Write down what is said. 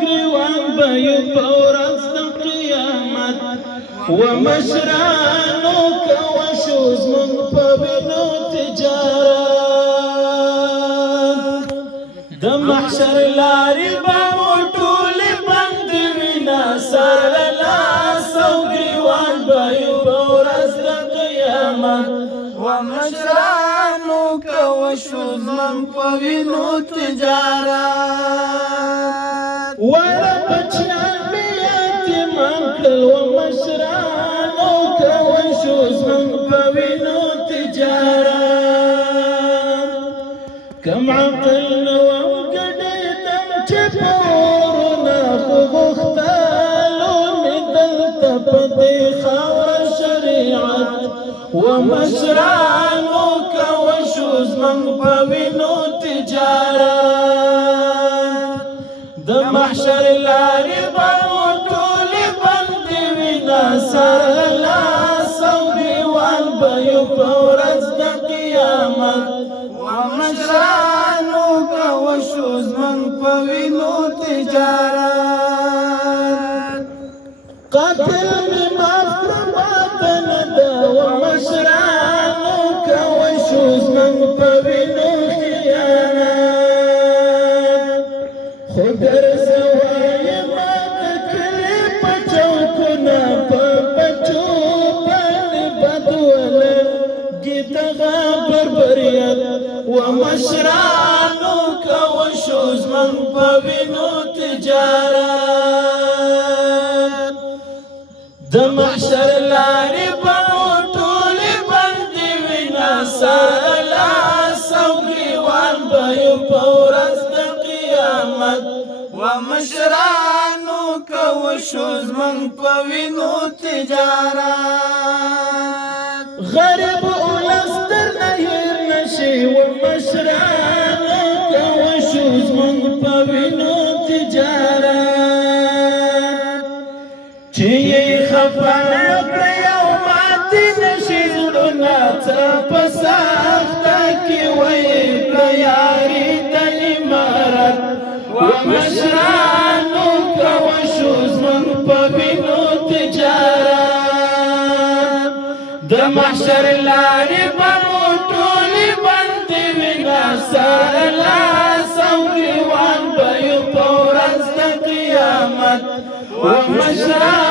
ګریوان به یو په ورځ د قیامت ومشرانو کوه شو زموږ په وینو تجارت د محشر لارې به مو ټولې بندې وي ناصر له لاس او ګریوان به یو په ورځ د قیامت ومشرانو کوه شو زموږ په وینو تجارت واړه بچیان مې یتیمان کړل ومشرانو کوه شو زموږ په وینو تجارت کم عقل نه وم ګډېدم چې په ورونه خو غوښتلو مې دلته په دې خاوره شریعت ومشرانو کوه شو زموږ په وینو تجارت د محشر لارې به مو ټولې بندې وي ناصر له لاس او ګریوان به یو په ورځ د قیامت ومشرانو کوه شو زموږ په وینو تجارت قاتل مې معاف کړه ماته نه ده ومشرانو کوه شو زموږ په وینو خیانت خو ګرځوایې ما د کلي په چوکونه په بچو باندې بدولګي دغه بربریت ومشرانو کوه شو زموږ په وینو تجارت د محشر لارې به مو ټولې بندې وي ناصر له لاس او ګریوان به یو په ورځ د قیامت ومشرانو کوه شو زموږ په وینو تجارت غریب اولس درنه هېر نشي ومشرانو کوه شو زموږ په وینو تجارت چې یې خفه کړی او ماتې نشي زړونه څه په سخته کې ویې کړه یاري د امارت ومشرانو کوه شو زموږ په وینو تجارت د محشر لارې به مو ټولې بندې وي ناصر له لاس او ګریوان به یو په ورځ د قیامت ومشرانو